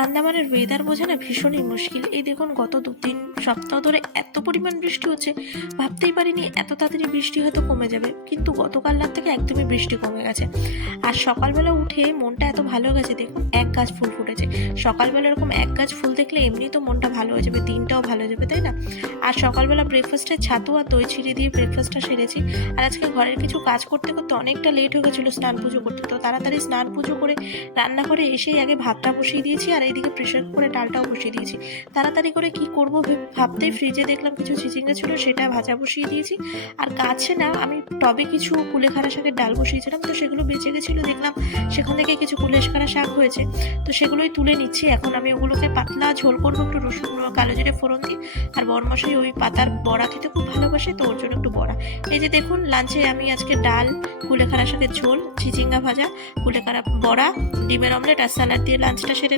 আন্দামানের weather বোঝা না ভীষণই মুশকিল। এই দেখুন গত 2-3 সপ্তাহ ধরে এত পরিমাণ বৃষ্টি হচ্ছে, ভাবতেই পারিনি এত তাড়াতাড়ি বৃষ্টি হয়তো কমে যাবে, কিন্তু গতকাল রাত থেকে একদমই বৃষ্টি কমে গেছে। আর সকালবেলা উঠে মনটা এত ভালো গেছে, দেখুন এক গাছ ফুল ফুটেছে। সকালবেলা এরকম এক গাছ ফুল দেখলে এমনি তো মনটা ভালো হয়ে যাবে, দিনটাও ভালো হয়ে যাবে, তাই না? আর সকালবেলা ব্রেকফাস্টে ছাতু আর দই চিড়ে দিয়ে ব্রেকফাস্টটা সেরেছি। আর আজকে ঘরের কিছু কাজ করতে করতে অনেকটা লেট হয়ে গেছিলো স্নান পুজো করতে, তো তাড়াতাড়ি স্নান পুজো করে রান্নাঘরে এসেই আগে ভাতটা বসিয়ে দিয়েছি আর এইদিকে প্রেশার কুকারে ডালটাও বসিয়ে দিয়েছি। তাড়াতাড়ি করে কি করব ভাবতেই ফ্রিজে দেখলাম কিছু চিচিঙ্গা ছিল, সেটা ভাজা বসিয়ে দিয়েছি। আর গাছে না আমি টবে কিছু কুলেখাড়া শাকের ডাল বসিয়েছিলাম, তো সেগুলো বেঁচে গেছিলো, দেখলাম সেখান থেকে কিছু কুলেখাড়া শাক হয়েছে, তো সেগুলোই তুলে নিচ্ছি। এখন আমি ওগুলোকে পাতলা ঝোল করবো, একটু রসুন কালো জিরে ফোড়ন দিই। আর বরমশাই ওই পাতার বড়া খেতে খুব ভালোবাসে, তো ওর জন্য একটু বড়া। এই যে দেখুন লাঞ্চে আমি আজকে ডাল, কুলেখাড়া শাকের ঝোল, চিচিঙ্গা ভাজা, কুলেখাড়া বড়া, ডিমের অমলেট আর স্যালাড দিয়ে লাঞ্চটা সেরে